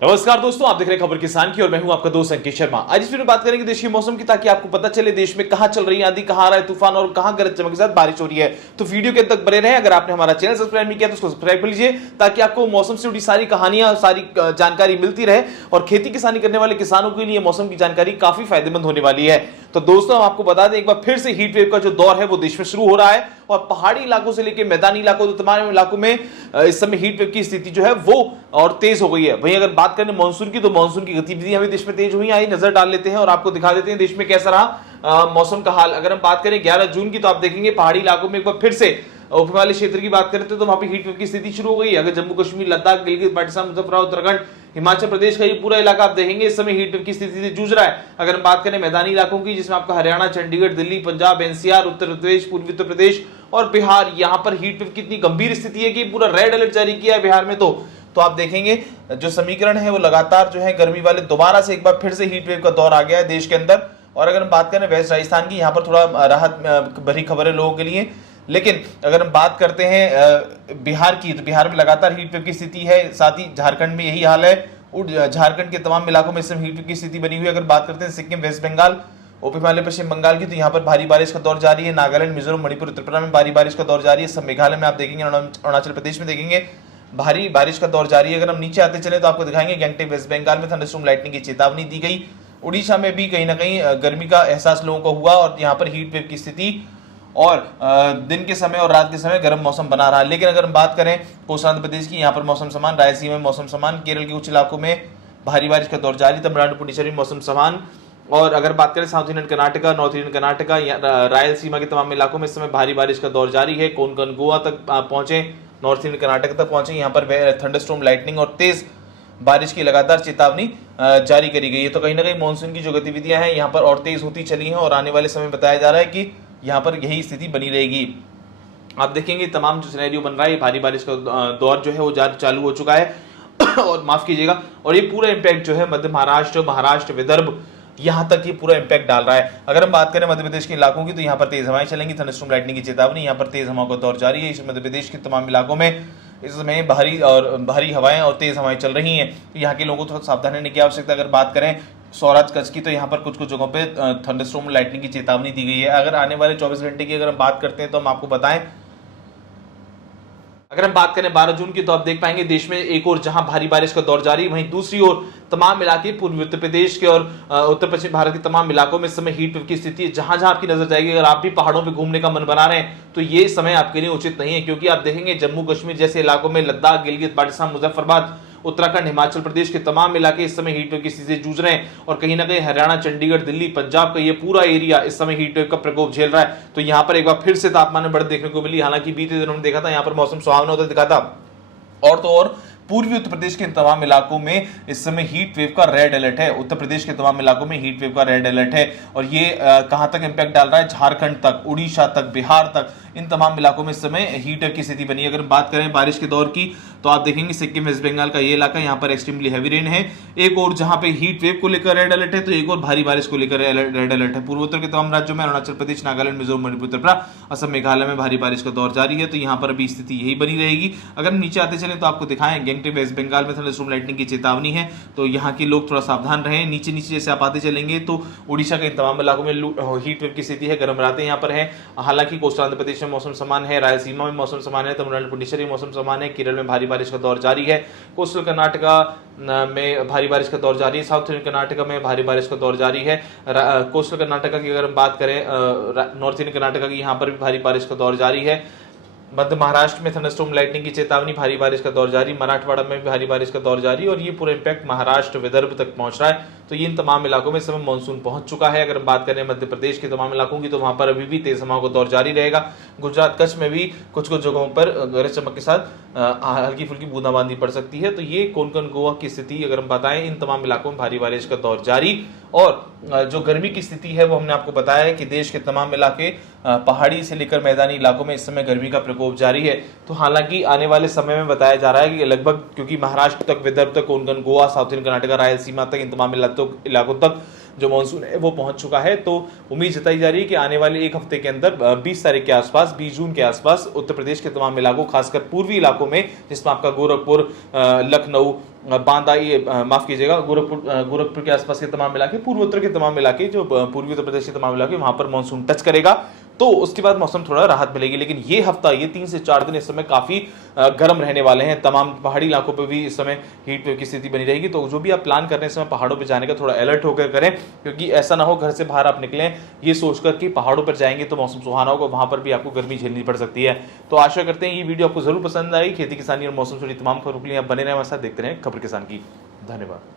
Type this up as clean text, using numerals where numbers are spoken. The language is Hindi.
नमस्कार दोस्तों, आप देख रहे हैं खबर किसान की और मैं हूं आपका दोस्त अंकित शर्मा। आज इस वीडियो में बात करेंगे देश के मौसम की, ताकि आपको पता चले देश में कहां चल रही है आंधी, कहां आ रहा है तूफान और कहां गरज चमक के साथ बारिश हो रही है। तो वीडियो के अंत तक बने रहें। अगर आपने हमारा चैनल सब्सक्राइब नहीं किया तो उसको सब्सक्राइब कर लीजिए, ताकि आपको मौसम से जुड़ी सारी कहानियां, सारी जानकारी मिलती रहे और खेती किसानी करने वाले किसानों के लिए मौसम की जानकारी काफी फायदेमंद होने वाली है। तो दोस्तों, हम आपको बता दें एक बार फिर से हीट वेव का जो दौर है वो देश में शुरू हो रहा है और पहाड़ी इलाकों से लेकर मैदानी इलाकों, तो तमाम इलाकों में इस समय हीट वेव की स्थिति जो है वो और तेज हो गई है। वहीं अगर बात करें मानसून की, तो मानसून की गतिविधियां भी देश में तेज हुई। आई नजर डाल लेते हैं और आपको दिखा देते हैं देश में कैसा रहा मौसम का हाल। अगर हम बात करें 11 जून की, तो आप देखेंगे पहाड़ी इलाकों में एक बार फिर से उपहिमालय क्षेत्र की बात करते हैं तो वहां पे हीट वेव की स्थिति शुरू हो गई है। अगर जम्मू कश्मीर, लद्दाख, गिलगित बाल्टिस्तान, मुजफ्फरनगर, उत्तराखंड, हिमाचल प्रदेश का ये पूरा इलाका आप देखेंगे इस समय हीट वेव की स्थिति से जूझ रहा है। अगर हम बात करें मैदानी इलाकों की, जिसमें आपका हरियाणा, चंडीगढ़, दिल्ली, पंजाब, एनसीआर, उत्तर प्रदेश, पूर्वी उत्तर प्रदेश और बिहार, यहां पर हीट वेव की इतनी गंभीर स्थिति है कि पूरा रेड अलर्ट जारी किया है बिहार में। तो आप देखेंगे जो समीकरण है वो लगातार जो है गर्मी वाले, दोबारा से एक बार फिर से हीट वेव का दौर आ गया है देश के अंदर। और अगर हम बात करें वेस्ट राजस्थान की, यहाँ पर थोड़ा राहत भरी खबर है लोगों के लिए। लेकिन अगर हम बात करते हैं बिहार की, तो बिहार में लगातार हीट वेव की स्थिति है। साथ ही झारखंड में यही हाल है। झारखंड के तमाम इलाकों में इस समय हीट वेव की स्थिति बनी हुई है। अगर बात करते हैं सिक्किम, वेस्ट बंगाल, उप हिमालय, पश्चिम बंगाल की, तो यहाँ पर भारी बारिश का दौर जारी है। नागालैंड, मिजोरम, मणिपुर, त्रिपुरा में भारी बारिश का दौर जारी है। सब मेघालय में आप देखेंगे, अरुणाचल प्रदेश में देखेंगे भारी बारिश का दौर जारी है। अगर हम नीचे आते चले तो आपको दिखाएंगे गैंगटॉक, वेस्ट बंगाल में थंडरस्टॉर्म लाइटनिंग की चेतावनी दी गई। उड़ीसा में भी कहीं ना कहीं गर्मी का एहसास लोगों को हुआ और यहाँ पर हीट वेव की स्थिति और दिन के समय और रात के समय गर्म मौसम बना रहा है। लेकिन अगर हम बात करें कोस्टल आंध्र प्रदेश की, यहाँ पर मौसम समान, रायलसीमा में मौसम समान, केरल के कुछ इलाकों में भारी बारिश का दौर जारी, तमिलनाडु, पुडुचेरी में मौसम समान। और अगर बात करें south Indian Karnataka, north Indian Karnataka, Rayalaseema के तमाम इलाकों में इस समय भारी बारिश का दौर जारी है। कोंकण, गोवा तक पहुंचे, नॉर्थ इंडियन कर्नाटक तक पहुंचे। यहाँ पर थंडरस्टॉर्म लाइटनिंग और तेज बारिश की लगातार चेतावनी जारी करी गई है। तो कहीं ना कहीं मानसून की जो गतिविधियां हैं यहाँ पर और तेज होती चली हैं और आने वाले समय बताया जा रहा है कि यहाँ पर यही स्थिति बनी रहेगी। आप देखेंगे तमाम जो सिनेरियो बन रहा है, भारी बारिश का दौर जो है वो चालू हो चुका है और माफ कीजिएगा, और ये पूरा इम्पैक्ट जो है मध्य महाराष्ट्र, विदर्भ, यहां तक ये पूरा इम्पैक्ट डाल रहा है। अगर हम बात करें मध्य प्रदेश के इलाकों की, तो यहाँ पर तेज हवाएं चलेंगी, थंडरस्टॉर्म लाइटनिंग की चेतावनी, यहाँ पर तेज हवाओं का दौर जारी है। इस मध्य प्रदेश के तमाम इलाकों में इस समय भारी हवाएं और तेज हवाएं चल रही हैं। तो यहाँ के लोगों को थोड़ा सावधान रहने की आवश्यकता। अगर बात करें सौराष्ट्र, कच्छ की, तो यहाँ पर कुछ जगहों पे थंडरस्टॉर्म लाइटनिंग की चेतावनी दी गई है। अगर आने वाले 24 घंटे की अगर हम बात करते हैं तो हम आपको बताएं, अगर हम बात करें 12 जून की, तो आप देख पाएंगे देश में एक और जहां भारी बारिश का दौर जारी, वहीं दूसरी ओर तमाम इलाके पूर्वी उत्तर प्रदेश के और उत्तर पश्चिम भारत के तमाम इलाकों में इस समय हीट वेव की स्थिति है। जहां जहां आपकी नजर जाएगी, अगर आप भी पहाड़ों पे घूमने का मन बना रहे हैं तो ये समय आपके लिए उचित नहीं है, क्योंकि आप देखेंगे जम्मू कश्मीर जैसे इलाकों में, लद्दाख, गिलगित बाल्टिस्तान, मुजफ्फरनगर, उत्तराखंड, हिमाचल प्रदेश के तमाम इलाके इस समय हीट वेव की स्थिति से जूझ रहे हैं। और कहीं ना कहीं हरियाणा, चंडीगढ़, दिल्ली, पंजाब का ये पूरा एरिया इस समय हीट वेव का प्रकोप झेल रहा है। तो यहाँ पर एक बार फिर से तापमान में बढ़त देखने को मिली। हालांकि बीते दिनों में देखा था यहाँ पर मौसम सुहावना होता दिखा था। और तो और पूर्वी उत्तर प्रदेश के तमाम इलाकों में इस समय हीट वेव का रेड अलर्ट है। उत्तर प्रदेश के तमाम इलाकों में हीट वेव का रेड अलर्ट है और ये कहां तक इंपैक्ट डाल रहा है, झारखंड तक, उड़ीसा तक, बिहार तक, इन तमाम इलाकों में इस समय हीट वेव की स्थिति बनी है। अगर बात करें बारिश के दौर की, तो आप देखेंगे सिक्किम, वेस्ट बंगाल का ये इलाका, यहाँ पर एक्सट्रीमली हैवी रेन है। एक और जहां पे हीट वेव को लेकर रेड अलर्ट है, तो एक और भारी बारिश को लेकर रेड अलर्ट है। पूर्वोत्तर के तमाम राज्यों में अरुणाचल प्रदेश, नागालैंड, मिजोरम, मणिपुर, त्रिपुरा, असम, मेघालय में भारी बारिश का दौर जारी है। तो यहाँ पर अभी स्थिति यही बनी रहेगी। अगर हम नीचे आते चलें तो आपको दिखाएं गैंगटॉक, वेस्ट बंगाल में थंडरस्टॉर्म लाइटनिंग की चेतावनी है। तो यहाँ के लोग थोड़ा सावधान रहें। नीचे जैसे आप आते चलेंगे तो उड़ीसा के तमाम इलाकों में हीट वेव की स्थिति है, गर्म रातें यहाँ पर है। हालांकि कोस्टल आंध्र प्रदेश में मौसम समान है, रायलसीमा में मौसम समान है, तमिलनाडु, पुडुचेरी में मौसम समान है, केरल में भारी बारिश का दौर जारी है, कोस्टल कर्नाटका में भारी बारिश का दौर जारी है, साउथ इंडियन कर्नाटका में भारी बारिश का दौर जारी है। कोस्टल कर्नाटका की अगर हम बात करें, नॉर्थ इंडियन कर्नाटका की, यहाँ पर भी भारी बारिश का दौर जारी है। मध्य महाराष्ट्र में थंडरस्टॉर्म लाइटनिंग की चेतावनी, भारी बारिश का दौर जारी, मराठवाड़ा में भी भारी बारिश का दौर जारी और ये पूरा इंपैक्ट महाराष्ट्र, विदर्भ तक पहुंच रहा है। तो ये इन तमाम इलाकों में इस समय मानसून पहुंच चुका है। अगर बात करें मध्य प्रदेश के तमाम इलाकों की, तो वहां पर अभी भी तेज हवाओं का दौर जारी रहेगा। गुजरात, कच्छ में भी कुछ जगहों पर गरज चमक के साथ हल्की फुल्की बूंदाबांदी पड़ सकती है। तो ये कोंकण, गोवा की स्थिति अगर हम बताएं, इन तमाम इलाकों में भारी बारिश का दौर जारी। और जो गर्मी की स्थिति है वो हमने आपको बताया है कि देश के तमाम इलाके, पहाड़ी से लेकर मैदानी इलाकों में इस समय गर्मी का प्रकोप जारी है। तो हालांकि आने वाले समय में बताया जा रहा है कि लगभग, क्योंकि महाराष्ट्र तक, विदर्भ तक, कोंकण, गोवा, साउथ इंडियन कर्नाटका, रायलसीमा तक, इन तमाम इलाकों तक जो मानसून है वो पहुंच चुका है। तो उम्मीद जताई जा रही है कि आने वाले एक हफ्ते के अंदर 20 तारीख के आसपास, 20 जून के आसपास उत्तर प्रदेश के तमाम इलाकों, खासकर पूर्वी इलाकों में, जिसमें आपका गोरखपुर, लखनऊ, बांदा, ये माफ कीजिएगा, गोरखपुर के आसपास के तमाम इलाके, पूर्वोत्तर के तमाम इलाके, जो पूर्वी उत्तर प्रदेश के तमाम इलाके, वहां पर मानसून टच करेगा। तो उसके बाद मौसम थोड़ा राहत मिलेगी। लेकिन ये हफ्ता, ये 3 से 4 दिन इस समय काफी गर्म रहने वाले हैं। तमाम पहाड़ी इलाकों पर भी इस समय हीट वेव की स्थिति बनी रहेगी। तो जो भी आप प्लान कर रहे हैं इस समय पहाड़ों पर जाने का, थोड़ा अलर्ट होकर करें, क्योंकि ऐसा ना हो घर से बाहर आप निकलें ये सोचकर कि पहाड़ों पर जाएंगे तो मौसम सुहाना होगा, वहां पर भी आपको गर्मी झेलनी पड़ सकती है। तो आशा करते हैं ये वीडियो आपको जरूर पसंद आई। खेती किसानी और मौसम से जुड़ी तमाम खबरों के लिए आप बने रहें हमारे साथ, देखते रहें खबर किसान की। धन्यवाद।